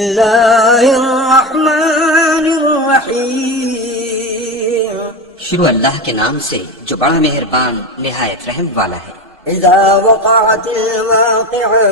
اللہ الرحمن الرحیم، شروع اللہ کے نام سے جو بڑا مہربان نہایت رحم والا ہے۔ اذا وقعت الواقعہ،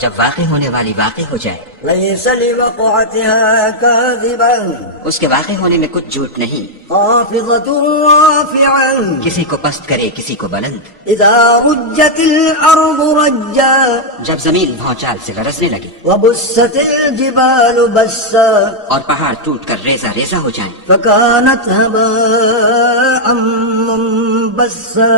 جب واقع ہونے والی واقع ہو جائے، لیس لوقعتها کاذبا، اس کے واقع ہونے میں کچھ جھوٹ نہیں، خافضۃ رافعہ، کسی کو پست کرے کسی کو بلند۔ اذا رجت الارض رجا، جب زمین بھونچال سے لرزنے لگے وبست الجبال بسا، اور پہاڑ ٹوٹ کر ریزہ ریزہ ہو جائیں، فكانت هباء منبثا،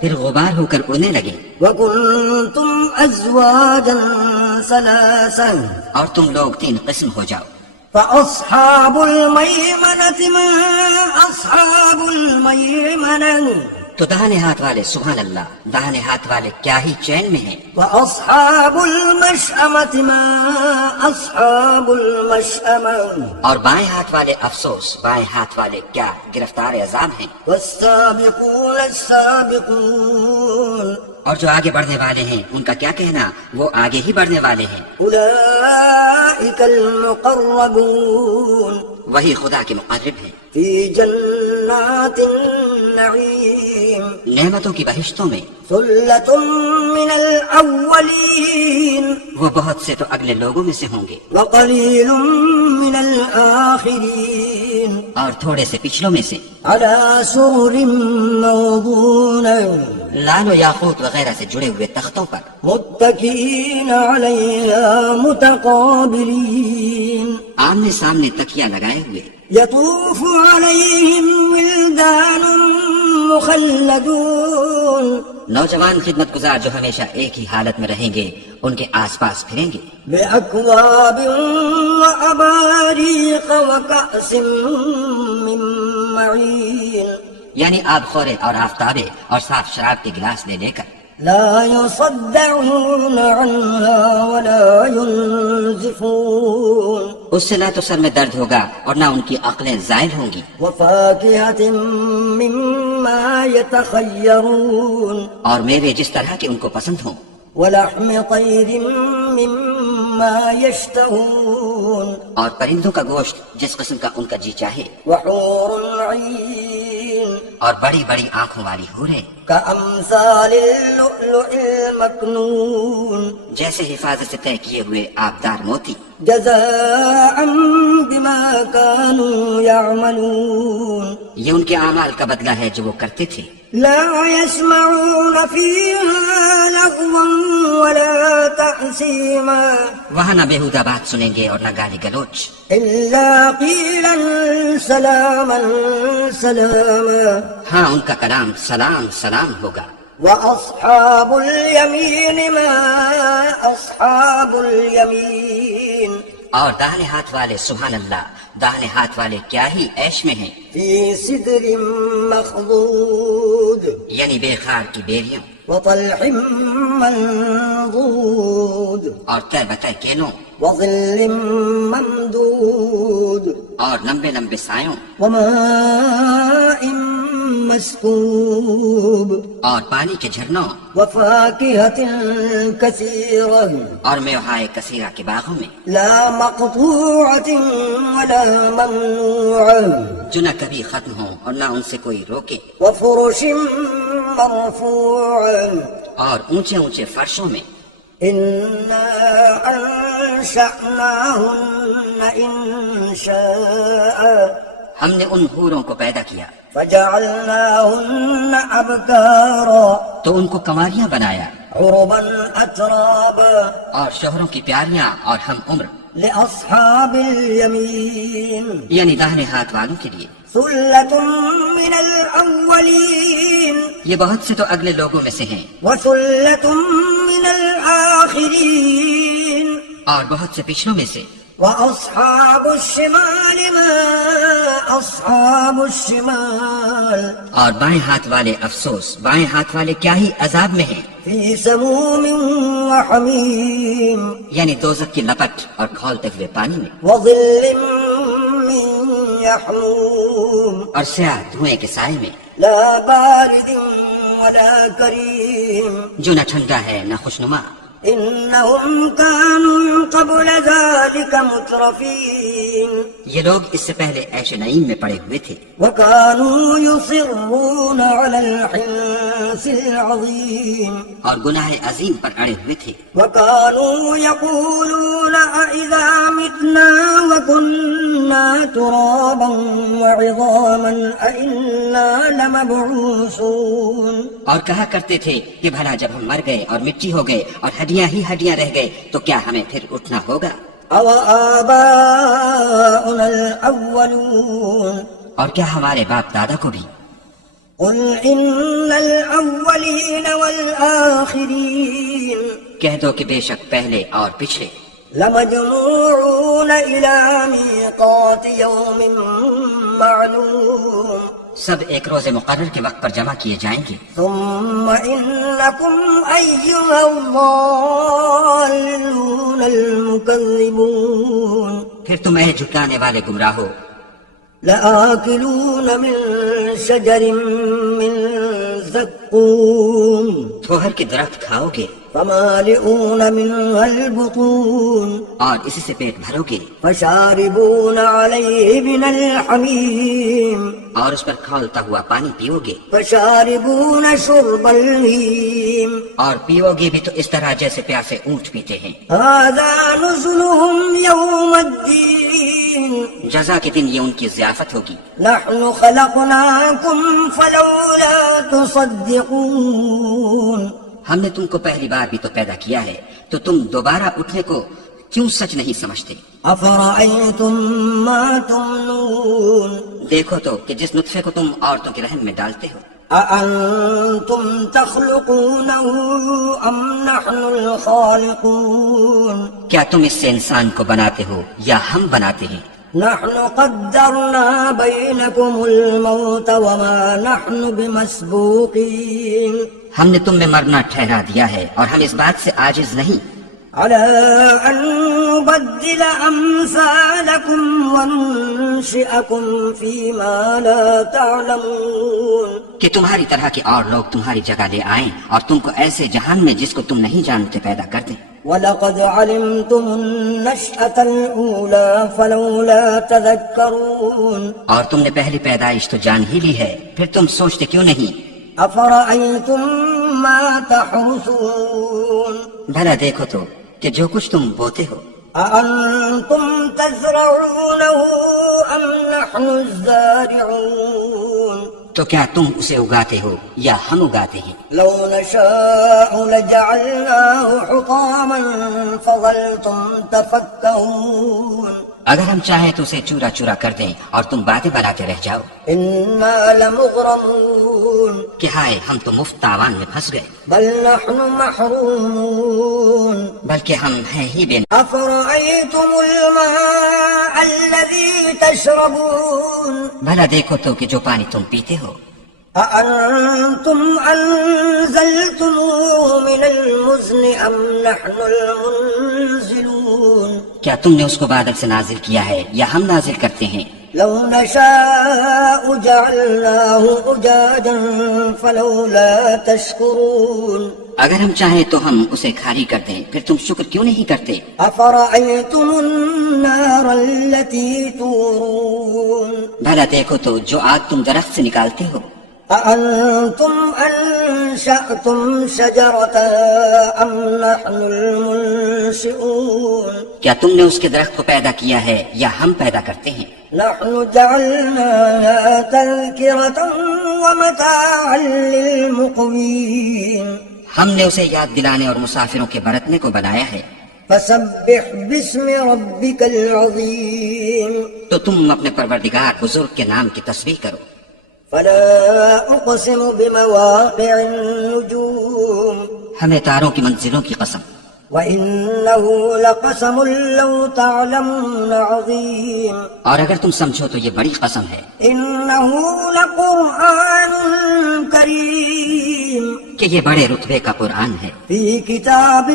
پھر غبار ہو کر اڑنے لگے، وكنتم ازواجا ثلاثا، اور تم لوگ تین قسم ہو جاؤ۔ فاصحاب المیمنة ما اصحاب المیمنة، تو داہنے ہاتھ والے سبحان اللہ، داہنے ہاتھ والے کیا ہی چین میں ہیں، واصحاب المشأمة ما اصحاب المشأمة، اور بائیں ہاتھ والے افسوس، بائیں ہاتھ والے کیا گرفتار عذاب ہیں۔ والسابقون السابقون، اور جو آگے بڑھنے والے ہیں ان کا کیا کہنا، وہ آگے ہی بڑھنے والے ہیں، اولئک المقربون، وہی خدا کے مقرب ہیں، فی جنات النعیم، نعمتوں کی بہشتوں میں۔ ثلۃ من الاولین، وہ بہت سے تو اگلے لوگوں میں سے ہوں گے، وقلیل من الآخرین، اور تھوڑے سے پچھلوں میں سے، علی سرر موضونہ، لال و یاقوت وغیرہ سے جڑے ہوئے تختوں پر، متکئین علیہا متقابلین، آمنے سامنے تکیہ لگائے ہوئے، یطوف علیہم ولدان مخلدون، نوجوان خدمت گزار جو ہمیشہ ایک ہی حالت میں رہیں گے ان کے آس پاس پھریں گے، بأکواب وأباریق وکأس من معین، یعنی آب خورے اور آفتابے اور صاف شراب کے گلاس لے لے کر، لا يصدعون عنها ولا ينزفون، اس سے نہ تو سر میں درد ہوگا اور نہ ان کی عقلیں زائل ہوں گی، وفاکہۃ مما یتخیرون، اور میوے جس طرح کے ان کو پسند ہوں، ولحم طیر مما یشتہون، اور پرندوں کا گوشت جس قسم کا ان کا جی چاہے، وحور عین، اور بڑی بڑی آنکھوں والی حوریں، کامثال اللؤلؤ المکنون، جیسے حفاظت سے طے کیے ہوئے آبدار موتی، جزاء بما كانوا يعملون، یہ ان کے اعمال کا بدلہ ہے جو وہ کرتے تھے۔ لا يسمعون فيها لغوا ولا تأثيما، وہاں نہ بےہودہ بات سنیں گے اور نہ گالی گلوچ، إلا قيلا سلاما سلاما، ہاں ان کا کلام سلام سلام ہوگا۔ وأصحاب اليمين ما أصحاب اليمين، اور داہنے ہاتھ والے سبحان اللہ، داہنے ہاتھ والے کیا ہی عیش میں ہیں، في سدر مخضود، یعنی بے خار کی بیریوں، وطلح منضود، اور طے بتہ کینوں، وظل ممدود، اور لمبے لمبے سایوں، وماء مسكوب، اور پانی کے جھرنوں، وفاكهة كثيرة، اور میوہائے کثیرہ کے باغوں میں، لا مقطوعة ولا ممنوعة، جو نہ کبھی ختم ہوں اور نہ ان سے کوئی روکے، وفرش مرفوعة، اور اونچے اونچے فرشوں میں، إنا أنشأناهن إنشاء، ہم نے ان حوروں کو پیدا کیا فجعلناهن أبكارا، تو ان کو کنواریاں بنایا، عربا أترابا، اور شوہروں کی پیاریاں اور ہم عمر، لأصحاب اليمين، یعنی داہنے ہاتھ والوں کے لیے۔ ثلة من الأولين، یہ بہت سے تو اگلے لوگوں میں سے ہیں، وثلة من الآخرين، اور بہت سے پچھلوں میں سے، وأصحاب الشمال ما أصحاب الشمال، اور بائیں ہاتھ والے افسوس، بائیں ہاتھ والے کیا ہی عذاب میں ہیں، في سموم وحميم، یعنی دوزخ کی لپٹ اور کھولتے ہوئے پانی میں، وظل من يحموم، اور سیاہ دھوئیں کے سائے میں، لا بارد ولا كريم، جو نہ ٹھنڈا ہے نہ خوشنما، إنهم كانوا قبل ذلك مترفين یہ لوگ اس سے پہلے عیش نعیم میں پڑے ہوئے تھے، وكانوا يصرون على الحنث العظيم اور گناہ عظیم پر اڑے ہوئے تھے، وكانوا يقولون أإذا متنا وكنا ترابا وعظاما أإنا لمبعوثون اور کہا کرتے تھے کہ بھلا جب ہم مر گئے اور مٹی ہو گئے اور ہڈیاں ہی ہڈیاں رہ گئے تو کیا ہمیں پھر اٹھنا ہوگا؟ أو آباؤنا الأولون اور کیا ہمارے باپ دادا کو بھی؟ قل إن الأولين والآخرين کہہ دو کہ بے شک پہلے اور پچھلے لمجموعون إلى ميقات يوم معلوم سب ایک روز مقرر کے وقت پر جمع کیے جائیں گے، ثم إنكم أيها الضالون المكذبون پھر تم اے جھٹلانے والے گمراہو لآكلون من شجر من زقوم تھوہر کے درخت کھاؤ گے فمالئون منها البطون اور اسی سے پیٹ بھرو گے، فشاربون عليه من الحميم اور اس پر کھولتا ہوا پانی پیو گے، فشاربون شرب الهيم اور پیو گے بھی تو اس طرح جیسے پیاسے اونٹ پیتے ہیں۔ هذا نزلهم يوم الدين جزا کے دن یہ ان کی ضیافت ہوگی۔ نحن خلقناكم فلولا تصدقون ہم نے تم کو پہلی بار بھی تو پیدا کیا ہے، تو تم دوبارہ اٹھنے کو کیوں سچ نہیں سمجھتے؟ أفرأيتم ما تمنون دیکھو تو کہ جس نطفے کو تم عورتوں کے رحم میں ڈالتے ہو، أأنتم تخلقونه أم نحن الخالقون کیا تم اس سے انسان کو بناتے ہو یا ہم بناتے ہیں؟ نحن قدرنا بينكم الموت وما نحن بمسبوقين ہم نے تم میں مرنا ٹھہرا دیا ہے اور ہم اس بات سے عاجز نہیں على أن نبدل أمثالكم وننشئكم فيما لا تعلمون کہ تمہاری طرح کے اور لوگ تمہاری جگہ لے آئیں اور تم کو ایسے جہان میں جس کو تم نہیں جانتے پیدا کر دیں۔ وَلَقَدْ عَلِمْتُمُ النَّشْأَةَ الْأُولَى فَلَوْلَا تَذَكَّرُونَ اور تم نے پہلی پیدائش تو جان ہی لی ہے، پھر تم سوچتے کیوں نہیں؟ أَفَرَأَيْتُم مَّا تَحْرُثُونَ بھلا دیکھو تو کہ جو کچھ تم بوتے ہو، أَأَنتُمْ تَزْرَعُونَهُ أَمْ نَحْنُ الزَّارِعُونَ تو کیا تم اسے اگاتے ہو یا ہم اگاتے ہیں؟ لو نشاء لجعلناه حطاما فظلتم تفكهون اگر ہم چاہیں تو اسے چورا چورا کر دیں اور تم باتیں بناتے رہ جاؤ إنا لمغرمون کہ ہائے ہم تو مفت تاوان میں پھنس گئے، بل نحن محرومون بلکہ ہم ہیں ہی بے۔ أفرأيتم الماء الذي تشربون بھلا دیکھو تو کہ جو پانی تم پیتے ہو، أأنتم أنزلتموه من المزن أم نحن المنزلون کیا تم نے اس کو بادل سے نازل کیا ہے یا ہم نازل کرتے ہیں؟ لو نشاء جعلناه أجاجا فلولا تشكرون اگر ہم چاہیں تو ہم اسے کھاری کر دیں، پھر تم شکر کیوں نہیں کرتے؟ أفرأيتم النار التي تورون بھلا دیکھو تو جو آگ تم درخت سے نکالتے ہو، أأنتم أنشأتم شجرتها أم نحن المنشئون کیا تم نے اس کے درخت کو پیدا کیا ہے یا ہم پیدا کرتے ہیں؟ نحن جعلناها تذكرة ومتاعا للمقوين ہم نے اسے یاد دلانے اور مسافروں کے برتنے کو بنایا ہے، فسبح باسم ربك العظيم تو تم اپنے پروردگار بزرگ کے نام کی تسبیح کرو۔ فلا أقسم بمواقع النجوم ہمیں تاروں کی منزلوں کی قسم، وإنه لقسم لو تعلمون عظيم اور اگر تم سمجھو تو یہ بڑی قسم ہے، إنه لقرآن كريم کہ یہ بڑے رتبے کا قرآن ہے في كتاب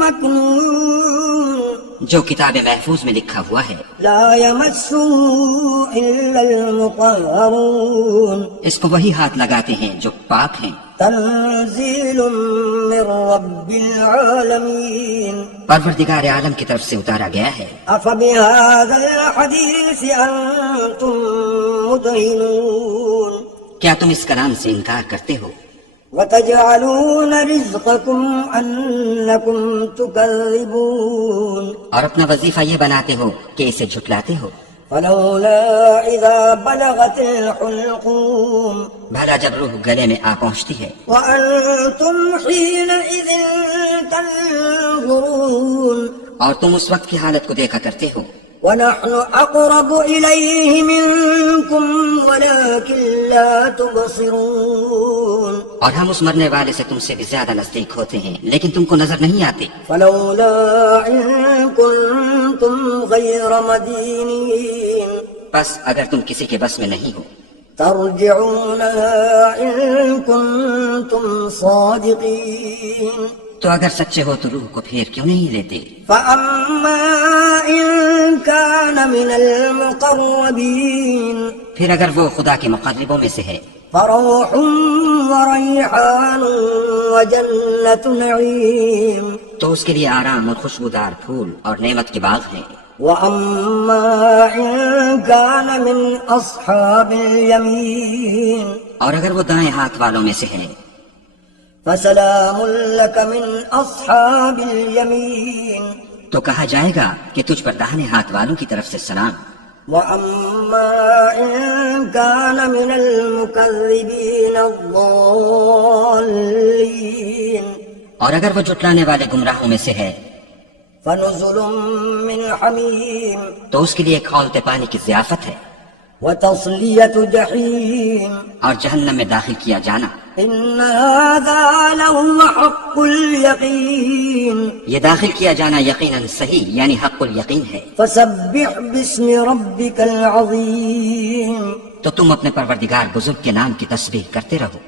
مكنون جو کتاب محفوظ میں لکھا ہوا ہے، لا يمسه إلا المطهرون اس کو وہی ہاتھ لگاتے ہیں جو پاک ہیں، تنزيل من رب العالمين پروردگار عالم کی طرف سے اتارا گیا ہے۔ أفبهذا الحديث أنتم مدهنون کیا تم اس کلام سے انکار کرتے ہو؟ وتجعلون رزقكم أنكم تكذبون اور اپنا وظیفہ یہ بناتے ہو کہ اسے جھٹلاتے ہو۔ فلولا إذا بلغت الحلقوم بھلا جب روح گلے میں آ پہنچتی ہے وأنتم حينئذ تنظرون اور تم اس وقت کی حالت کو دیکھا کرتے ہو، ونحن أقرب إليه منكم ولكن لا تبصرون اور ہم اس مرنے والے سے تم سے بھی زیادہ نزدیک ہوتے ہیں لیکن تم کو نظر نہیں آتے۔ فلولا إن كنتم غير مدينين بس اگر تم کسی کے بس میں نہیں ہو ترجعونها إن كنتم صادقين تو اگر سچے ہو تو روح کو پھیر کیوں نہیں لیتے؟ فأما إن كان من المقربين پھر اگر وہ خدا کے مقربوں میں سے ہے فروح وريحان وجنة نعيم تو اس کے لیے آرام اور خوشبودار پھول اور نعمت کے باغ ہیں۔ وأما إن كان من أصحاب اليمين اور اگر وہ دائیں ہاتھ والوں میں سے ہے فسلام لك من أصحاب اليمين تو کہا جائے گا کہ تجھ پر داہنے ہاتھ والوں کی طرف سے سلام۔ وأما إن كان من المكذبين الضالين اور اگر وہ جھٹلانے والے گمراہوں میں سے ہے فنزل من حميم تو اس کے لیے کھولتے پانی کی ضیافت ہے وتصلية جحيم اور جہنم میں داخل کیا جانا۔ إن هذا لهو حق اليقين یہ داخل کیا جانا یقیناً صحیح یعنی حق الیقین ہے۔ فسبح باسم ربك العظيم تو تم اپنے پروردگار بزرگ کے نام کی تسبیح کرتے رہو۔